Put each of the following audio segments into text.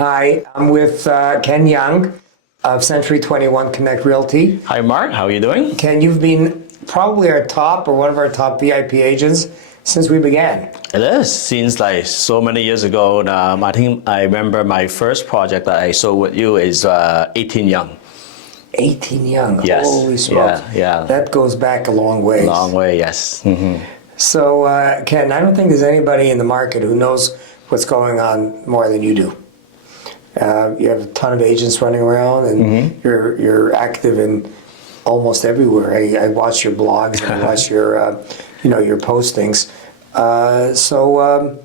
Hi, I'm with Ken Yeung of Century 21 Connect Realty. Hi, Mark. How are you doing? Ken, you've been probably our top or one of our top VIP agents since we began. It is. Seems like so many years ago. I think I remember my first project that I saw with you is 18 Young. 18 Yeung. Yes. Holy smokes. Yeah. That goes back a long way. Long way, yes. So, Ken, I don't think there's anybody in the market who knows what's going on more than you do. You have a ton of agents running around, and you're active in almost everywhere. I watch your blogs and I watch your postings. So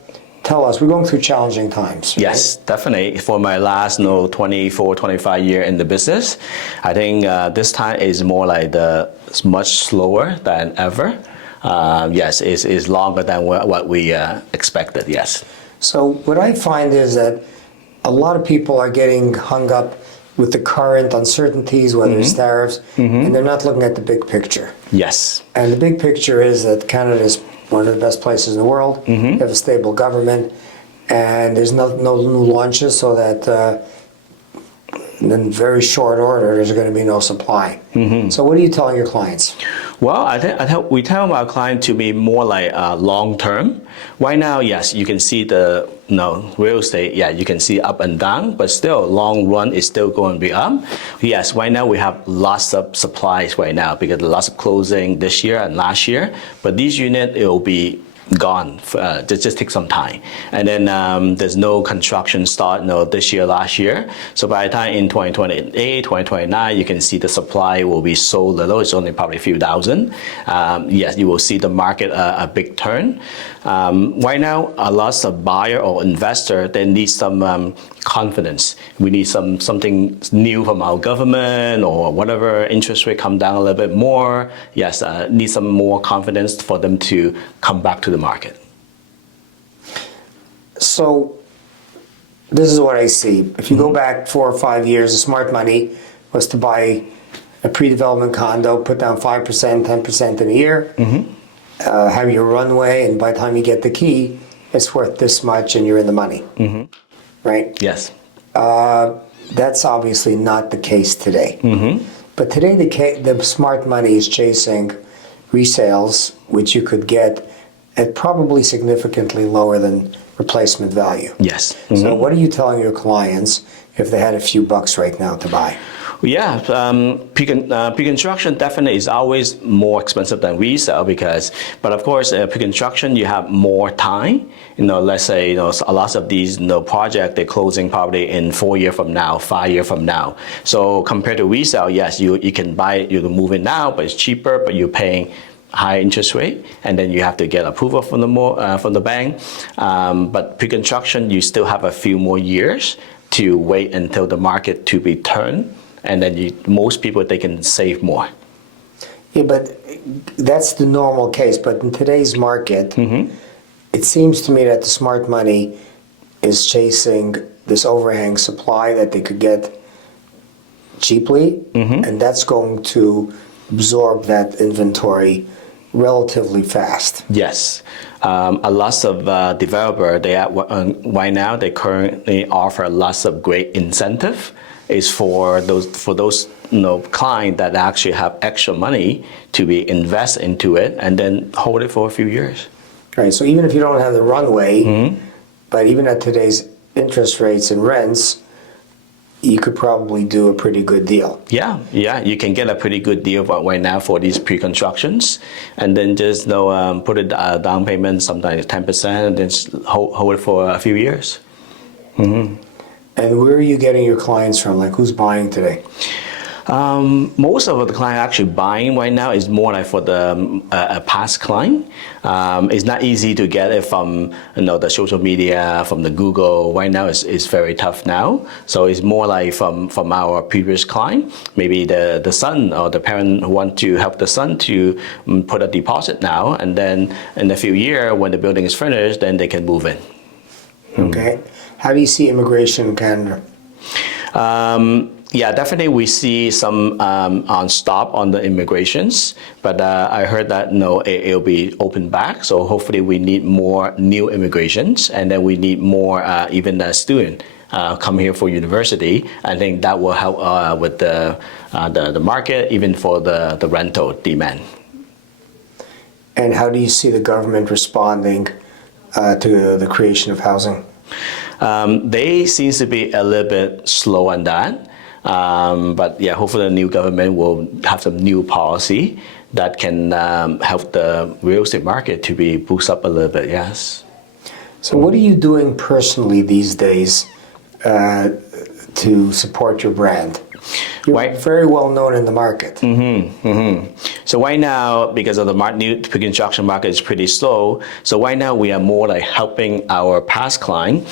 tell us, we're going through challenging times. Yes, definitely. For my last 24, 25 year in the business, I think this time is more like it's much slower than ever. Yes, it's longer than what we expected, yes. So what I find is that a lot of people are getting hung up with the current uncertainties, whether it's tariffs, and they're not looking at the big picture. Yes. And the big picture is that Canada is one of the best places in the world. You have a stable government, and there's no new launches, so that in very short order, there's going to be no supply. So what are you telling your clients? Well, I think we tell our client to be more like long term. Right now, yes, you can see the real estate. Yeah, you can see up and down, but still, long run is still going to be up. Yes, right now we have lots of supplies right now because lots of closing this year and last year. But these units, it will be gone. Just take some time, and then there's no construction start this year, last year. So by the time in 2028, 2029, you can see the supply will be so little. It's only probably a few thousand. Yes, you will see the market a big turn. Right now, a lot of buyer or investor, they need some confidence. We need something new from our government or whatever. Interest rate come down a little bit more. Yes, need some more confidence for them to come back to the market. So this is what I see. If you go back 4 or 5 years, the smart money was to buy a pre-development condo, put down 5%, 10% in a year, have your runway, and by the time you get the key, it's worth this much and you're in the money. Right? Yes. That's obviously not the case today. But today the smart money is chasing resales, which you could get at probably significantly lower than replacement value. Yes. So what are you telling your clients if they had a few bucks right now to buy? Yeah, pre-construction definitely is always more expensive than resale but of course, pre-construction you have more time. Let's say a lot of these project they're closing probably in 4 years from now, 5 years from now. So compared to resale, yes, you can buy it, you can move it now, but it's cheaper, but you're paying high interest rate, and then you have to get approval from the bank. But pre-construction, you still have a few more years to wait until the market to be turned. And then most people, they can save more. Yeah, but that's the normal case. But in today's market, it seems to me that the smart money is chasing this overhang supply that they could get cheaply, and that's going to absorb that inventory relatively fast. Yes. A lot of developers, right now, they currently offer lots of great incentive. Is for those clients that actually have extra money to be invest into it and then hold it for a few years. Right. So even if you don't have the runway, but even at today's interest rates and rents, you could probably do a pretty good deal. Yeah, you can get a pretty good deal right now for these pre-constructions, and then just put a down payment, sometimes 10%, and then hold it for a few years. And where are you getting your clients from? Like, who's buying today? Most of the client actually buying right now is more like for the past client. It's not easy to get it from the social media, from the Google. Right now it's very tough now. So it's more like from our previous client. Maybe the son or the parent who want to help the son to put a deposit now, and then in a few years when the building is finished, then they can move in. Okay. How do you see immigration in Canada? Yeah, definitely we see some on stop on the immigrations, but I heard that it'll be open back. So hopefully we need more new immigrations, and then we need more even student come here for university. I think that will help with the market, even for the rental demand. And how do you see the government responding to the creation of housing? They seems to be a little bit slow on that. But yeah, hopefully the new government will have some new policy that can help the real estate market to be boost up a little bit, yes. So what are you doing personally these days to support your brand? You're very well known in the market. So right now, because of the new pre-construction market is pretty slow, so right now we are more like helping our past client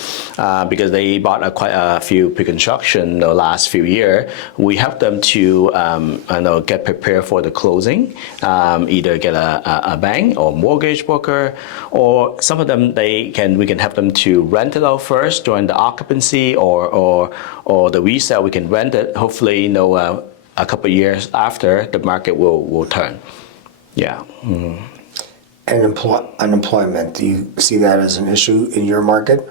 because they bought quite a few pre-construction the last few years. We help them to get prepared for the closing, either get a bank or mortgage broker, or some of them we can help them to rent it out first during the occupancy or the resale. We can rent it. Hopefully, a couple of years after, the market will turn. Yeah. And unemployment, do you see that as an issue in your market?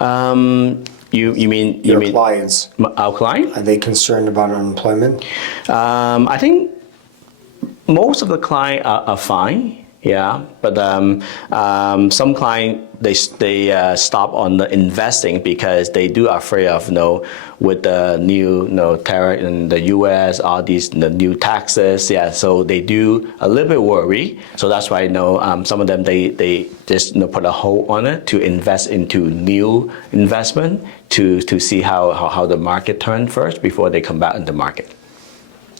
You mean your clients? Our client? Are they concerned about unemployment? I think most of the clients are fine. Yeah, but some clients they stop on the investing because they do afraid of with the new tariff in the U.S. all these the new taxes. Yeah, so they do a little bit worry. So that's why some of them they just put a hold on it to invest into new investment to see how the market turns first before they come back in the market.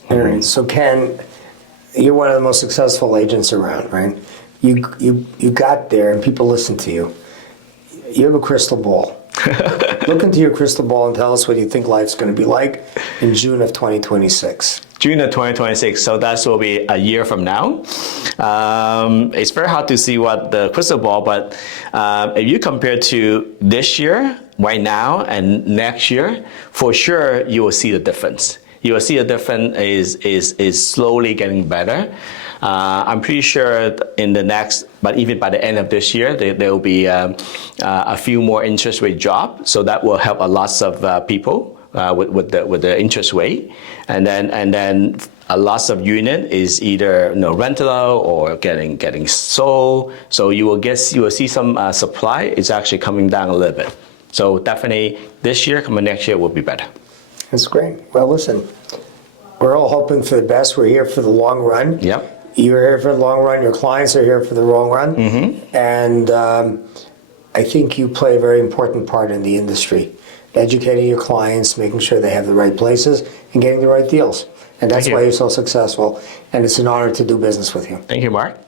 All right. So Ken, you're one of the most successful agents around, right? You got there and people listen to you. You have a crystal ball. Look into your crystal ball and tell us what you think life's going to be like in June of 2026. June of 2026, so that will be a year from now. It's very hard to see what the crystal ball, but if you compare to this year, right now, and next year, for sure you will see the difference. You will see the difference is slowly getting better. I'm pretty sure in the next, but even by the end of this year, there will be a few more interest rate drop. So that will help a lot of people with the interest rate, and then a lot of unit is either rented out or getting sold. So you will see some supply is actually coming down a little bit. So definitely this year, coming next year will be better. That's great. Well, listen, we're all hoping for the best. We're here for the long run. Yep. You're here for the long run. Your clients are here for the long run. Mm-hmm. And I think you play a very important part in the industry, educating your clients, making sure they have the right places, and getting the right deals. And that's why you're so successful. And it's an honor to do business with you. Thank you, Mark.